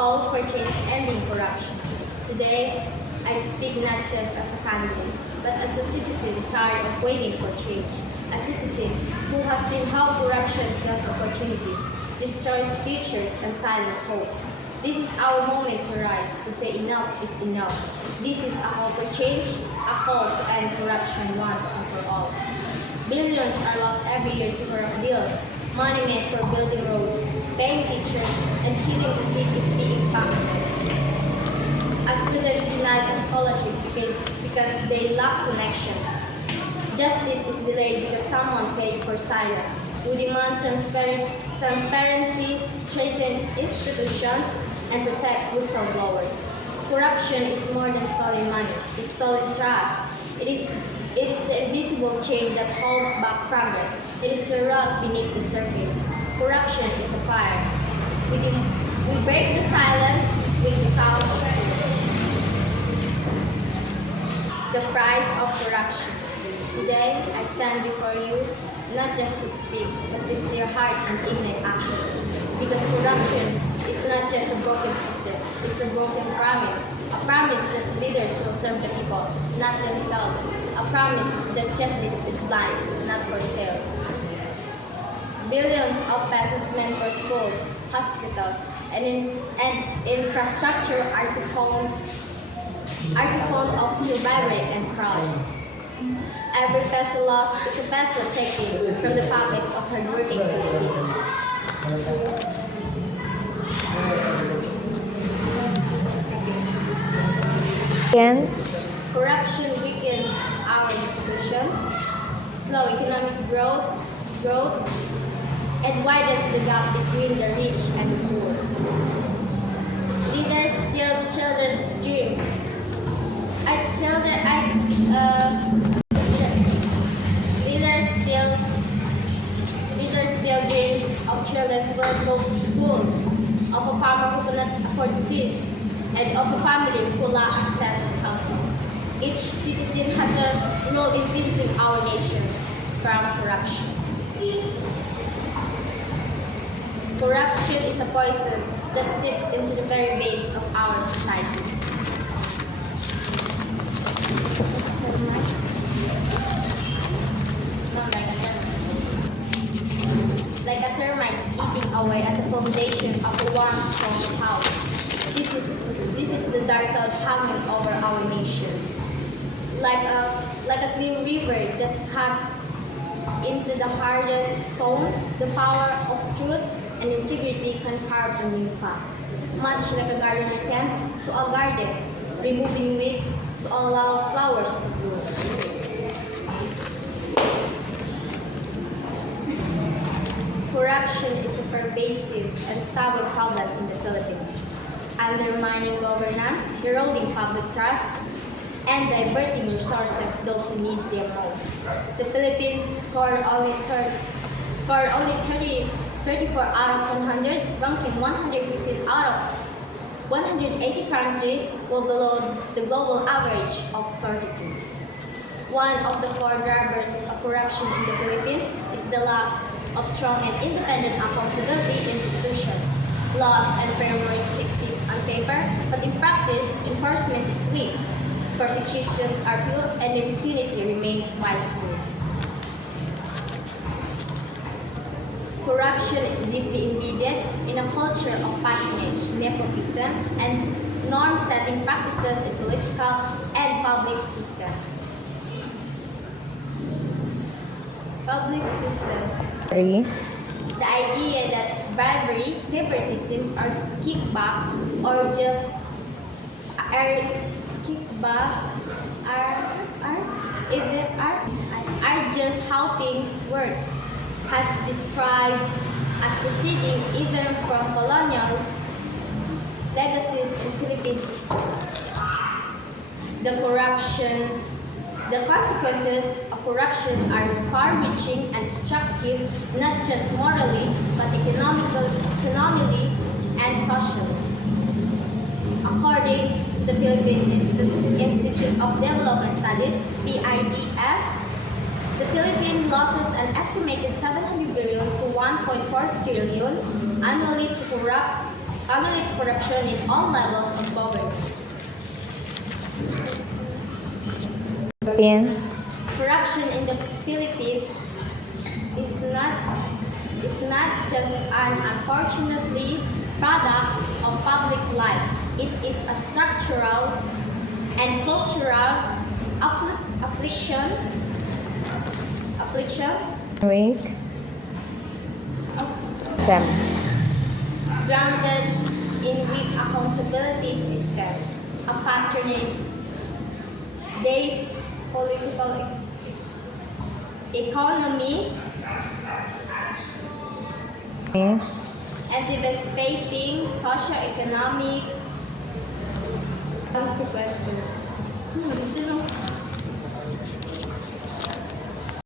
call for change ending corruption. Today, I speak not just as a candidate, but as a citizen tired of waiting for change. A citizen who has seen how corruption steals opportunities, destroys futures, and silence hope. This is our moment to rise, to say enough is enough. This is a call for change, a call to end corruption once and for all. Billions are lost every year to corrupt deals. Money meant for building roads, paying teachers, and healing the sick is being pocketed. A student denied a scholarship because they lack connections. Justice is delayed because someone paid for silence. We demand transparency, strengthen institutions, and protect whistleblowers. Corruption is more than stolen money. It's stolen trust. It is the invisible chain that holds back progress. It is the rug beneath the surface. Corruption is a fire. We break the silence with the sound of truth. The price of corruption. Today, I stand before you not just to speak, but to stir heart and ignite action. Because corruption is not just a broken system, it's a broken promise. A promise that leaders will serve the people, not themselves. A promise that justice is blind, not for sale. Billions of pesos meant for schools, hospitals, and infrastructure are siphoned off through bribery and fraud. Every peso lost is a peso taken from the pockets of hardworking Filipinos. Corruption weakens our institutions, slow economic growth, and widens the gap between the rich and the poor. Leaders steal children's dreams. Leaders steal dreams of children who will go to school, of a farmer who cannot afford seeds, and of a family who lack access to health. Each citizen has a role in cleansing our nations from corruption. Corruption is a poison that seeps into the very veins of our society. Like a termite eating away at the foundation of a once strong house. This is the dark cloud hanging over our nations. Like a clean river that cuts into the hardest stone, the power of truth and integrity can carve a new path. Much like a gardener tends to a garden, removing weeds to allow flowers to bloom. Corruption is a pervasive and stubborn problem in the Philippines, undermining governance, eroding public trust, and diverting resources to those who need them most. The Philippines scored only 34 out of 100, ranking 115 out of 180 countries, well below the global average of 32. One of the core drivers of corruption in the Philippines is the lack of strong and independent accountability institutions. Laws and frameworks exist on paper, but in practice, enforcement is weak. Persecutions are few and impunity remains widespread. Corruption is deeply embedded in a culture of patronage, nepotism, and norm-setting practices in political and public systems. The idea that bribery, favoritism, or kickback, or just are just how things work, has described as proceeding even from colonial legacies in Philippine history. The consequences of corruption are far-reaching and destructive, not just morally, but economically and socially. According to the Philippine Institute of Development Studies, PIDS, the Philippines loses an estimated 700 billion to 1.4 trillion annually to corrupt tolerates corruption in all levels of government. Philippines. Corruption in the Philippines is not just an unfortunately product of public life. It is a structural and cultural affliction Wait. Sam. grounded in weak accountability systems, a patronage-based political economy, Okay. and devastating socioeconomic consequences.